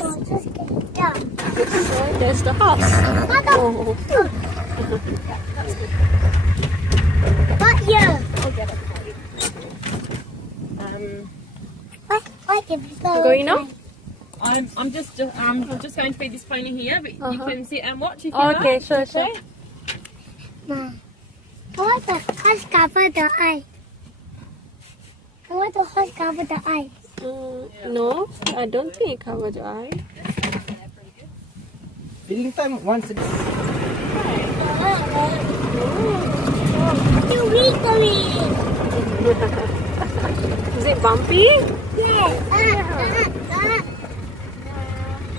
Oh, just get it down. There's the house. Oh. What here? I'll get it for you. What the people Going now? I'm just going to feed this pony here, but you can sit and watch if you Okay, like. sure. No. I want the horse cover the eye. I want the horse cover the eye. No, I don't think it covers your eye. Feeding time once a day. You wiggly. Is it bumpy? Yes.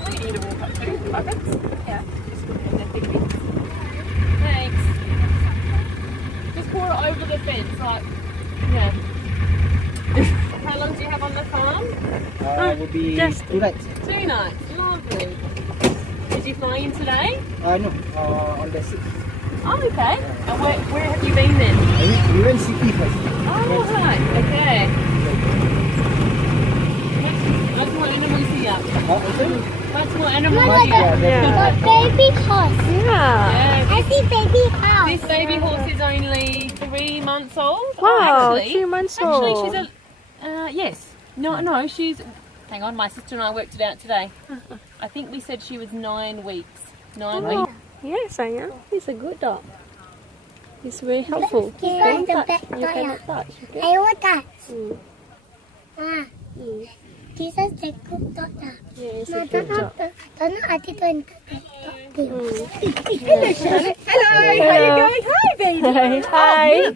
You need to walk up to the buckets? Yeah. Thanks. Just pour it over the fence, like, yeah. How long do you have on the farm? Will be just 2 nights. 2 nights. Lovely. Did you fly in today? No, on the 6th. Oh, okay. Where have you been then? We went city first. Oh, right. Okay. Lots more animals here. Lots more animals here. Got baby horse. Yeah. I see baby horse. This baby horse is only 3 months old. Wow, Actually, 3 months old. Actually, she's a... yes. No, she's... Hang on, my sister and I worked it out today. I think we said she was 9 weeks. 9 weeks. Yes, I am. He's a good dog. He's very helpful. He's You got the can back touch. You tire. can touch. Okay? I want that. Mm. This is the good dog. Yeah, it's a No, good dog. don't I didn't Hello, how are you going? Hi, baby. Hi.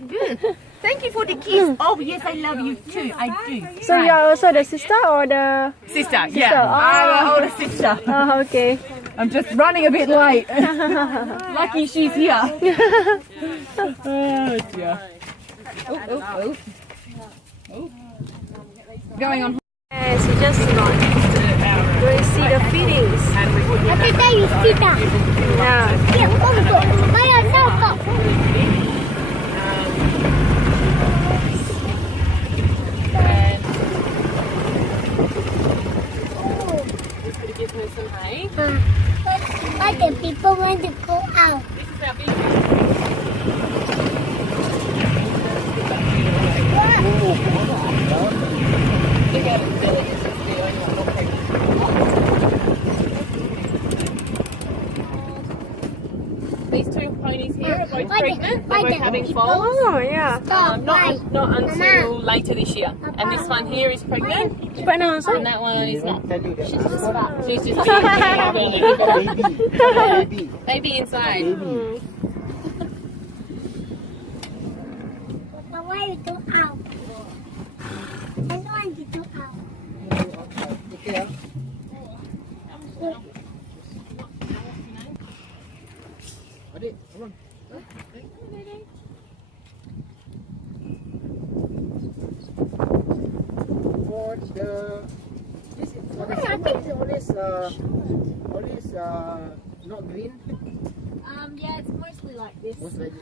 Thank you for the kiss. Oh, yes, I love you too. I do. So you are also the sister or the... Sister, yeah. Oh. I'm an older sister. Oh, okay. I'm just running a bit late. Lucky she's here. Oh, dear. Oh. Going on. Yes, you just not. Go and see the feedings. After that, you sit down. Yeah. Here, go. By yourself, go. Give her some hay. Why the people want to go out? This is our big Look at it, Billy. This is the only one not pregnant. These 2 ponies here are both pregnant. They're both having foals. Oh, yeah. Not until later this year. And this one here is pregnant. It's pregnant also? And that one is not. Tell you that. She's just Baby. baby inside. Now why you go out? I don't want to go out. Okay. Adik, come on. For the seeds always not green. Yeah, it's mostly like this. Most like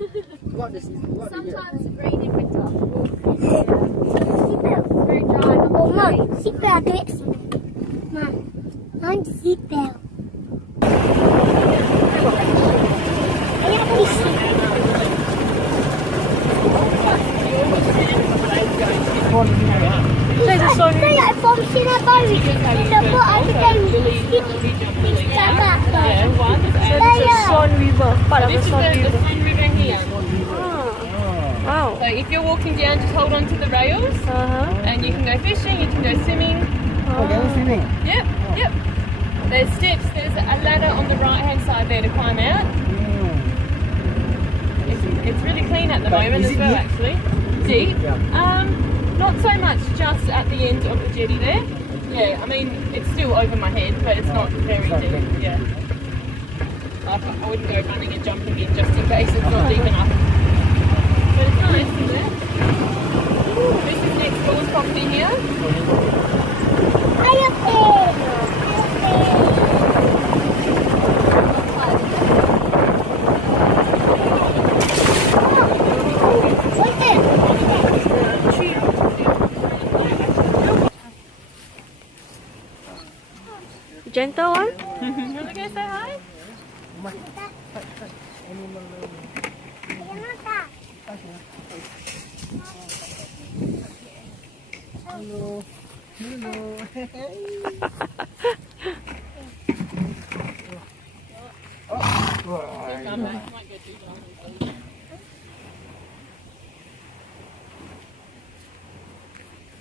what the seeds? What the Sometimes rain in winter. Very dry. Oh, Mom, seatbelt, do it. Mom, I want seatbelt. I have to see. There's a swan Say I from Singapore, we did the boat, I think I will see. There's a swan river. Part of the This is swan the river. Swan River here. Wow. So if you're walking down, just hold on to the rails. And you can go fishing, you can go swimming. swimming. Yep. There's steps, there's a ladder on the right hand side there to climb out. It's really clean at the moment is as it well, deep? actually. Deep? Not so much just at the end of the jetty there. Yeah, I mean, it's still over my head, but it's not very deep. Yeah. I wouldn't go running and jumping in just in case it's not deep enough. But it's nice, isn't it? This is next door's property here. Hi up there. Gentle one? You want to go say hi? Hello. Hello.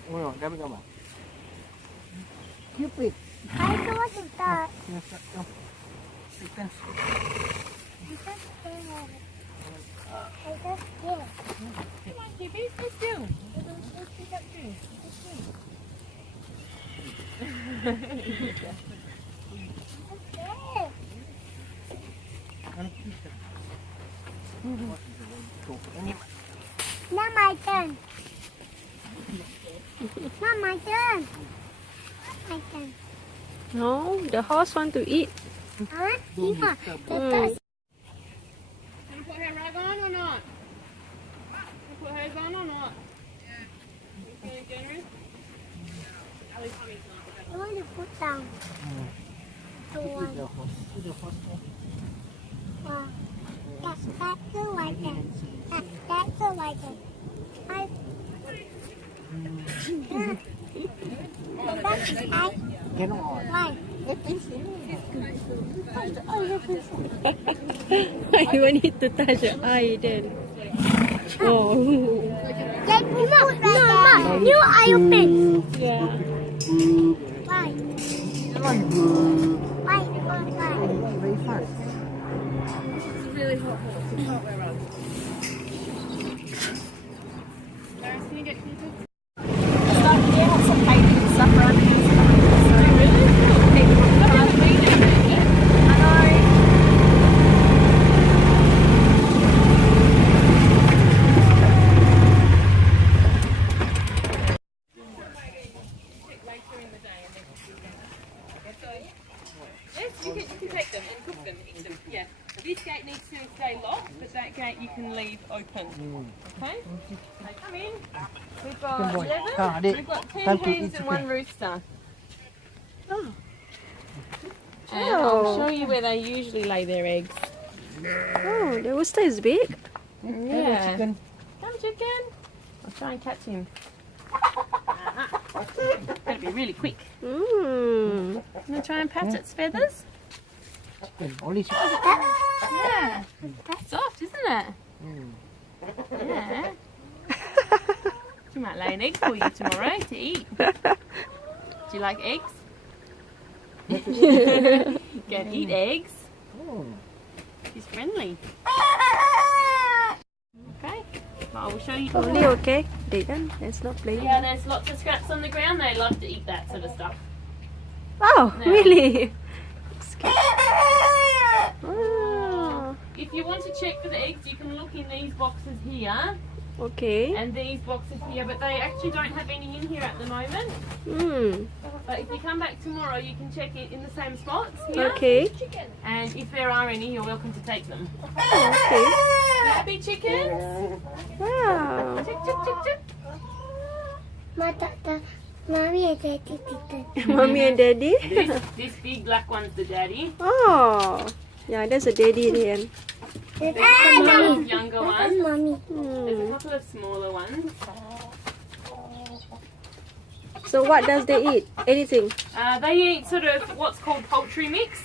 Oh, dapat gambar. Cupid. I don't want to touch. Yes, go. Sit. I just scared. Come on, Kippy, stay still. Let's pick up you. Scared. Not my turn. Not my turn. Not my turn. No, the horse want to eat. Huh? Yeah. Gonna put her rug on or not? Gonna put hers on or not? Yeah. You feeling generous? Ellie's coming tonight. I want to put down. The one. Wow. That's the white one. That's the white one. That's the white. Cannot. Why? You want it to touch your eye then. Oh. No, you eye open. Yeah. Why? Why? Why? Very fast. Laris, can you get Kippy? Yes, you can take them and cook them, eat them. Yeah. This gate needs to stay locked, but that gate you can leave open. Okay? They come in. We've got 11. We've got 10 hens and 1 rooster. Oh. And I'll show you where they usually lay their eggs. Oh, the rooster is big. Yeah. Chicken. Come, chicken. I'll try and catch him. Better be really quick. Mm. I'm going to try and pat its feathers. Only chicken. Yeah. Soft, isn't it? Yeah. She might lay an egg for you tomorrow to eat. Do you like eggs? Can eat eggs. Oh. She's friendly. Okay. Well, I will show you. Only okay. Degan, let's not play. Yeah, there's lots of scraps on the ground. They love to eat that sort of stuff. Oh, No. really? Oh, If you want to check for the eggs, you can look in these boxes here okay. and these boxes here, but they actually don't have any in here at the moment. Hmm. But if you come back tomorrow, you can check it in the same spots here. Okay. And if there are any, you're welcome to take them. Okay. Happy chickens? Wow. Chick, chick, chick, chick. Mommy and Daddy did Mommy and daddy? This big black one's the daddy. Oh. Yeah, that's a daddy then. There's a couple of younger That's ones. Mommy. There's a Hmm. couple of smaller ones. So what does they eat? Anything? They eat sort of what's called poultry mix.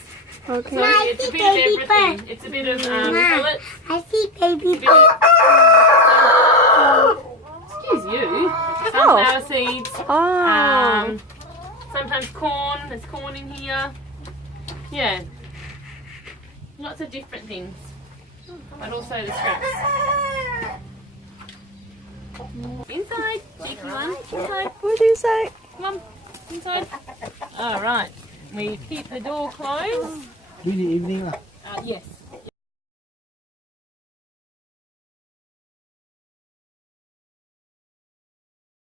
So Okay. it's a bit of everything. It's a bit of pellets. I see baby a bit of- excuse you. Sunflower seeds. Oh. Sometimes corn. There's corn in here. Yeah. Lots of different things. But also the scraps. Inside. Cheeky one. Inside. What is that? Come on. Inside. Alright. We keep the door closed. Do the evening lah. Yes.